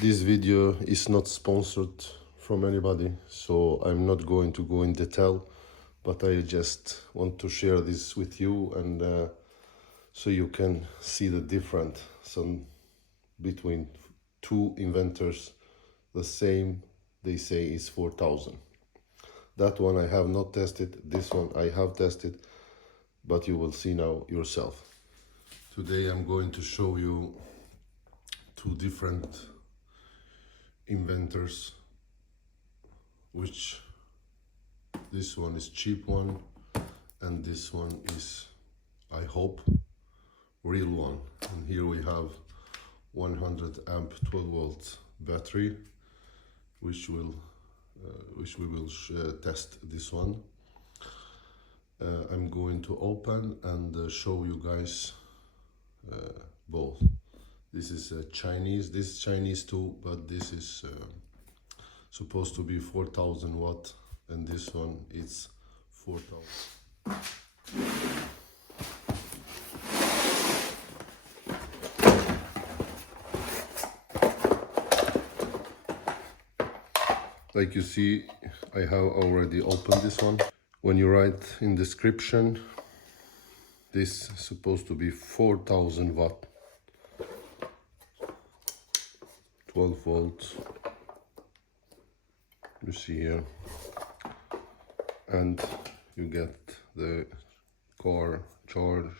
This video is not sponsored from anybody, so I'm not going to go in detail, but I just want to share this with you, and so you can see the difference between two inventors. The same, they say, is 4,000. That one I have not tested, this one I have tested, but you will see now yourself. Today I'm going to show you two different inventors, which this one is cheap one and this one is, I hope, real one. And here we have 100 amp 12 volt battery, which we will test this one. I'm going to open and show you guys both. This is Chinese, this is Chinese too, but this is supposed to be 4,000 watt, and this one is 4,000. Like you see, I have already opened this one. When you write in description, this is supposed to be 4,000 watt. 12 volts, you see here, and you get the car charge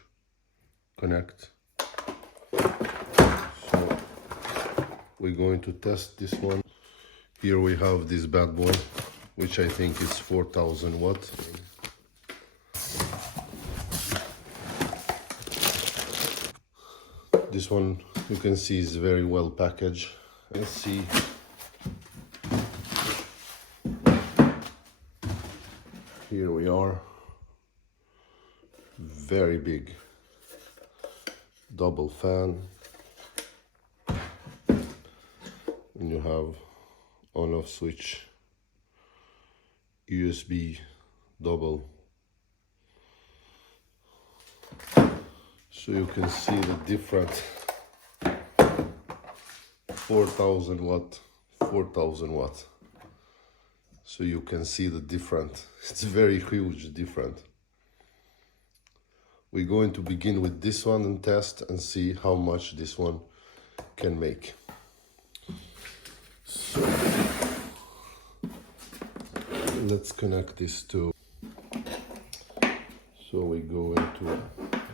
connect. So we're going to test this one. Here we have this bad boy, which I think is 4,000 watt. This one you can see is very well packaged. Let's see. Here we are. Very big. Double fan. And you have on-off switch. USB double. So you can see the difference. 4,000 watt, 4,000 watt. So you can see the difference. It's very huge difference. We're going to begin with this one and test and see how much this one can make. So let's connect this to. So we go into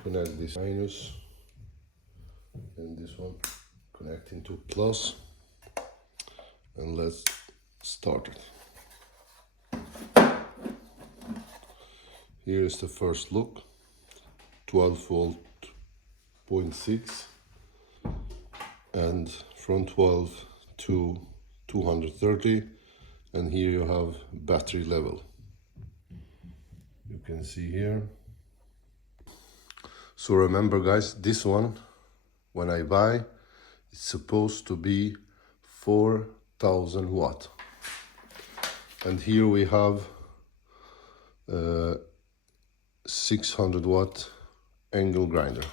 connect this minus and this one connecting to plus, and let's start it. Here is the first look. 12 volt 0.6, and from 12 to 230, and here you have battery level. You can see here. So remember guys, this one, when I buy, it's supposed to be 4,000 watt. And here we have 600 watt angle grinder.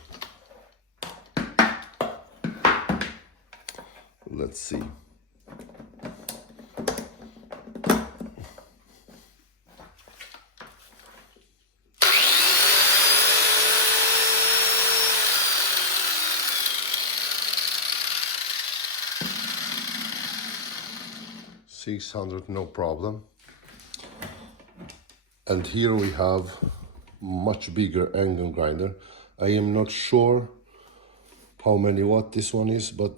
Let's see. $600, no problem. And here we have much bigger angle grinder. I am not sure how many watt this one is, but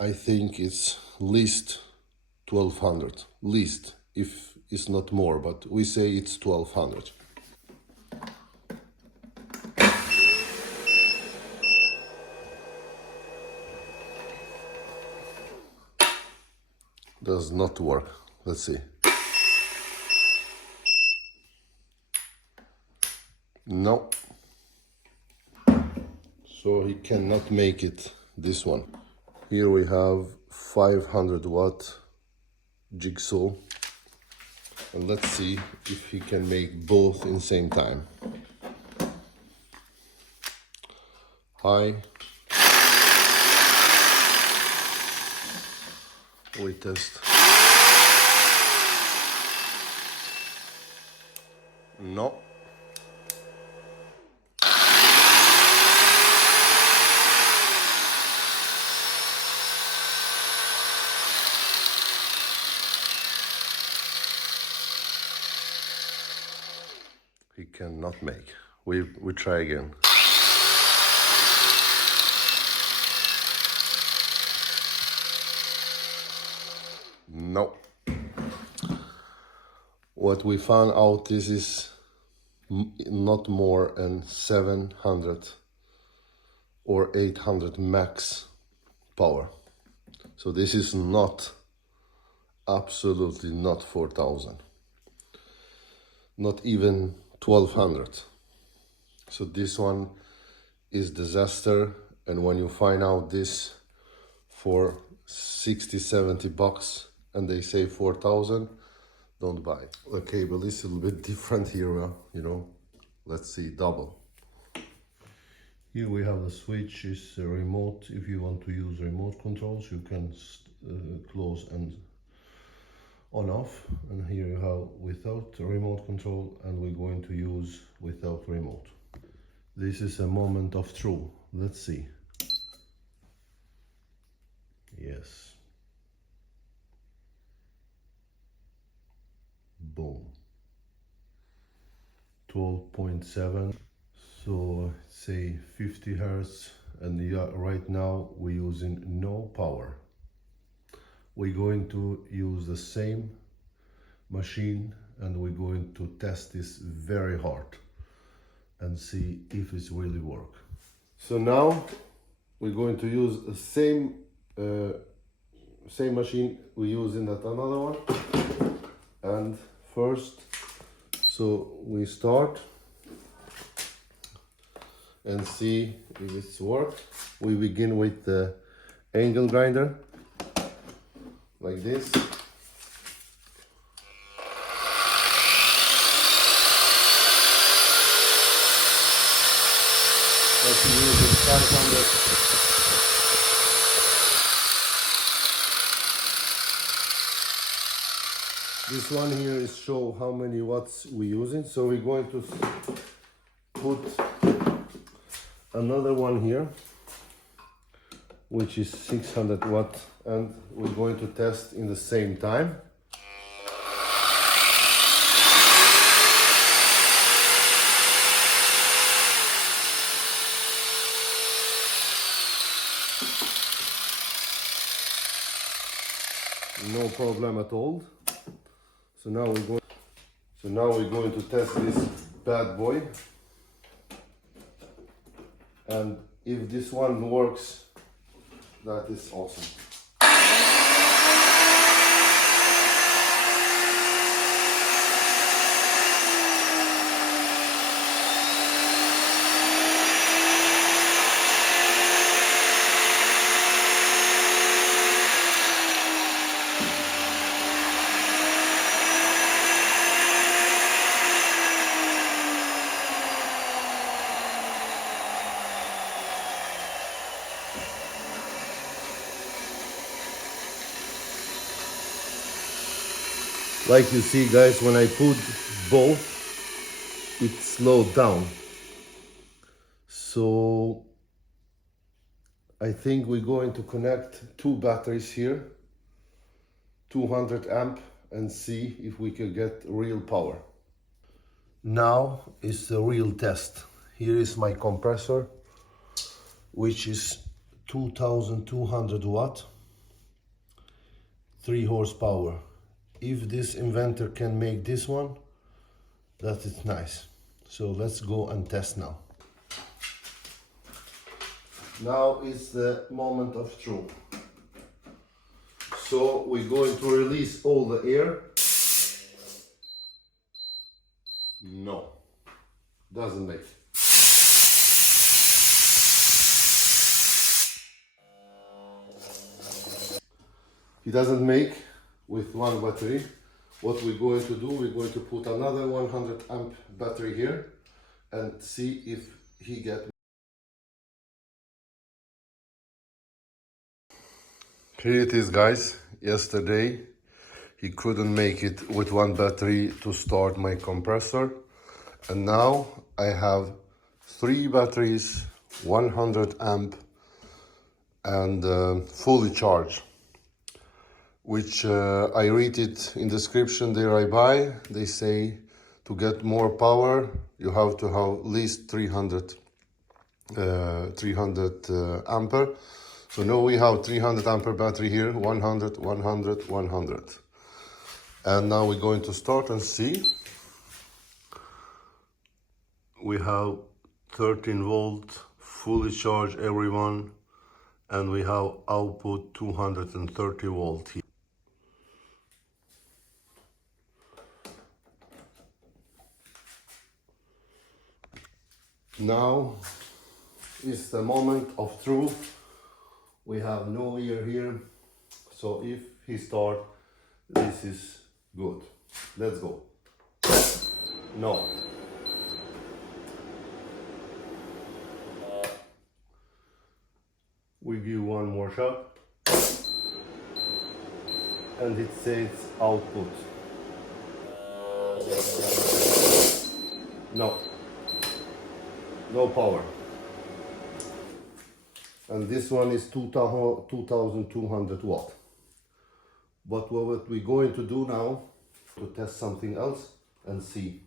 I think it's least 1200, least, if it's not more, but we say it's 1200. Does not work. Let's see. No. So he cannot make it, this one. Here we have 500 watt jigsaw. And let's see if he can make both in same time. High. We test. No. He cannot make. We try again. No. What we found out, this is not more than 700 or 800 max power. So this is not, absolutely not 4000. Not even 1200. So this one is disaster, and when you find out this for 60-70 bucks and they say 4000, don't buy it. The cable is a little bit different here, you know. Let's see, double. Here we have the switch, is a remote. If you want to use remote controls, you can close and on off. And here you have without remote control, and we're going to use without remote. This is a moment of truth. Let's see. Yes. Boom. 12.7. So say 50 hertz, and yeah, right now we're using no power. We're going to use the same machine, and we're going to test this very hard and see if it's really work. So now we're going to use the same machine we use in that another one. And first, so we start and see if it's worked. We begin with the angle grinder, like this. Let's use it 500. This one here is show how many watts we're using. So we're going to put another one here, which is 600 watt, and we're going to test in the same time. No problem at all. So now we're going to test this bad boy, and if this one works, that is awesome. Like you see, guys, when I put both, it slowed down. So I think we're going to connect two batteries here, 200 amp, and see if we can get real power. Now is the real test. Here is my compressor, which is 2200 watt, 3 horsepower. If this inverter can make this one, that is nice. So let's go and test now. Now is the moment of truth. So we're going to release all the air. No, doesn't make. It doesn't make with one battery. What we're going to do, we're going to put another 100 amp battery here and see if he gets. Here it is, guys. yesterday. He couldn't make it with one battery to start my compressor. And now I have 3 batteries, 100 amp and fully charged. Which I read it in description there I buy. They say to get more power, you have to have at least 300 ampere. So now we have 300 ampere battery here, 100, 100, 100. And now we're going to start and see. We have 13 volt, fully charged everyone, and we have output 230 volt here. Now is the moment of truth. We have no ear here, so if he start, this is good. Let's go. No. We give one more shot, and it says output. No. No power. And this one is 2200 watt. But what we're going to do now to test something else and see.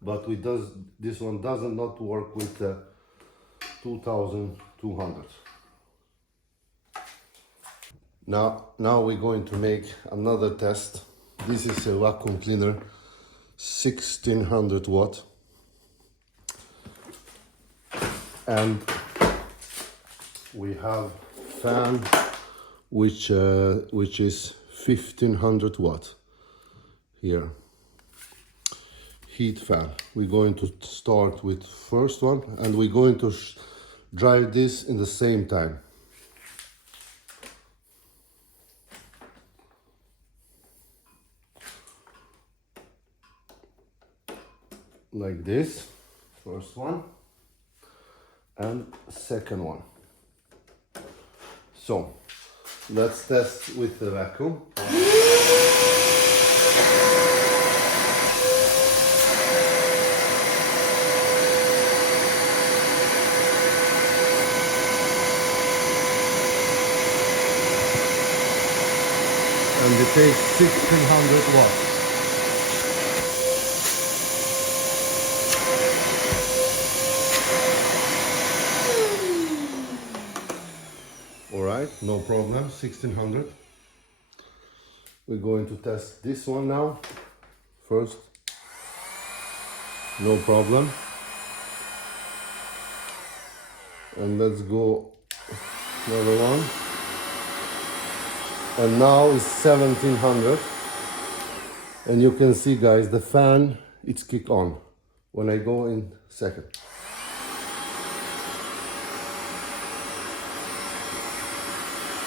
But this one does not work with 2200. Now we're going to make another test. This is a vacuum cleaner, 1600 watt. And we have fan which is 1500 watt here, heat fan. We're going to start with first one, and we're going to drive this in the same time. Like this, first one. And second one. So let's test with the vacuum. And it takes 1600 watts. Alright, no problem, 1600. We're going to test this one now. First, no problem. And let's go another one. And now it's 1700. And you can see, guys, the fan, it's kick on when I go in second.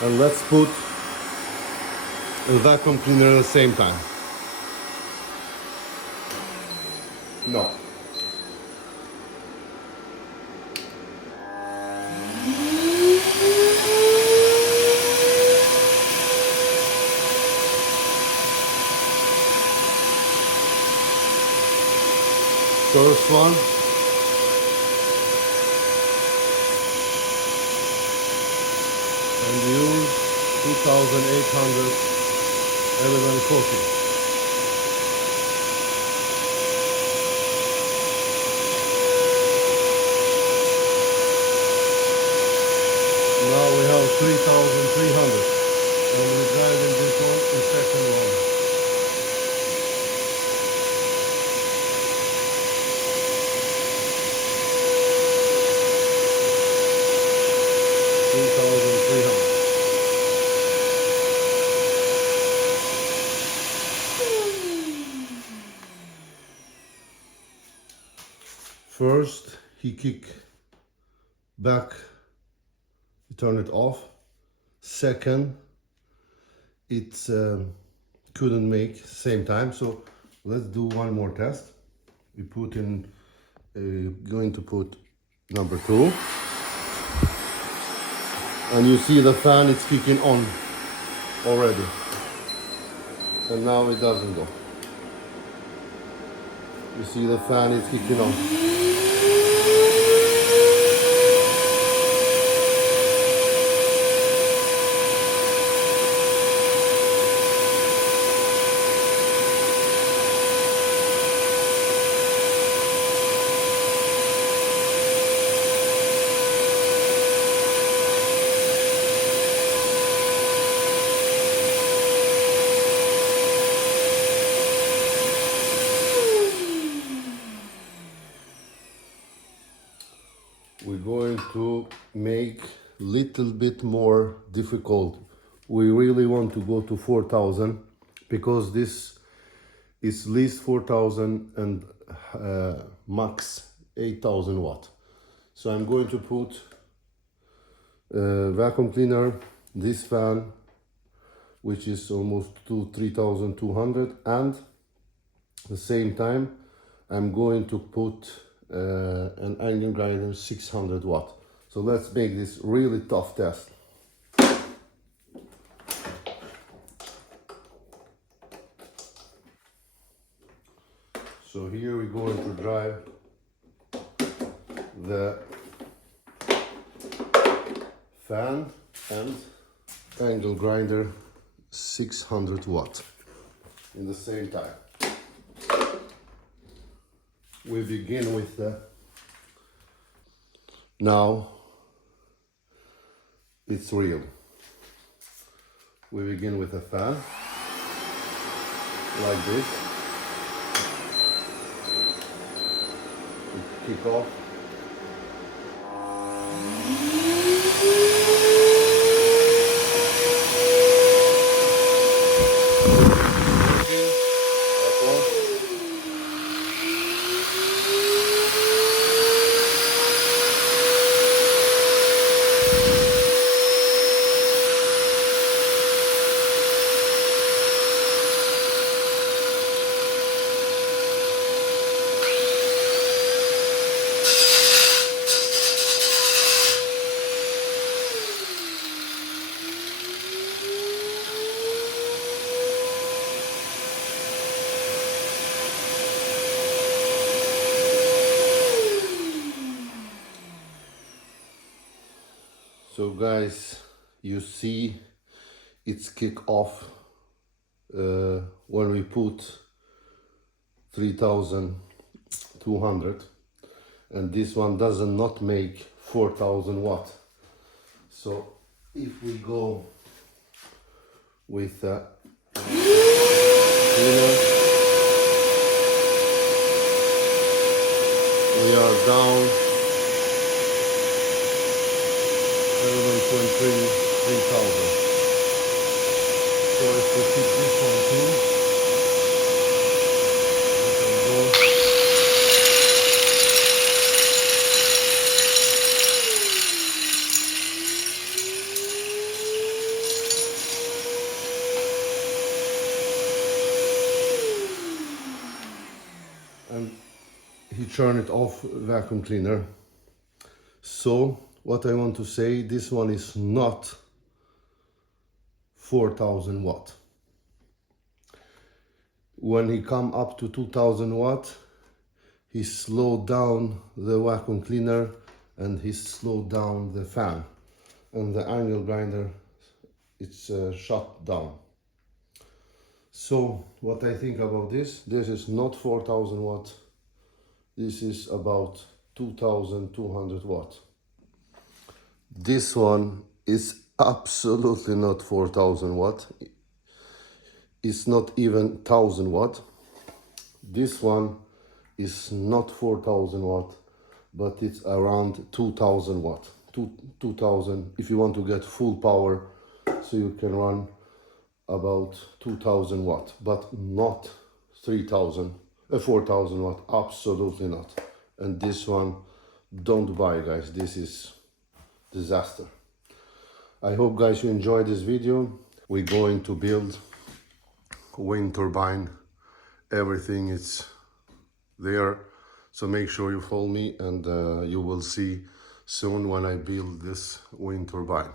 And let's put a vacuum cleaner at the same time. No. First one. And use 2840. Now we have 3300. And we're driving this one in second one. First, he kick back, he turn it off. Second, it couldn't make same time. So let's do one more test. We put in, going to put number 2. And you see the fan, it's kicking on. already, and now it doesn't go. You see the fan is kicking on. We're going to make little bit more difficult. We really want to go to 4,000 because this is least 4,000 and max 8,000 watt. So I'm going to put vacuum cleaner, this fan, which is almost to 3,200, and at the same time I'm going to put an angle grinder 600 watt. So let's make this really tough test. So here we're going to drive the fan and angle grinder 600 watt in the same time. We begin with the, now it's real. We begin with a fan like this. We kick off. So guys, you see it's kick off when we put 3,200, and this one does not make 4,000 watt. So if we go with cleaner, we are down 3,000. So if we keep this one too, we can go. And he turned it off, vacuum cleaner. So what I want to say, this one is not 4,000 watt. When he come up to 2,000 watt, he slowed down the vacuum cleaner and he slowed down the fan, and the angle grinder, it's shut down. So what I think about this is not 4,000 watt, this is about 2,200 watt. This one is absolutely not 4,000 watt. It's not even 1,000 watt. This one is not 4,000 watt, but it's around 2,000 watt. 2,000 if you want to get full power, so you can run about 2,000 watt, but not 4,000 watt. Absolutely not. And this one, don't buy, guys. This is disaster. I hope, guys, you enjoyed this video. We're going to build wind turbine. Everything is there, so make sure you follow me, and you will see soon when I build this wind turbine.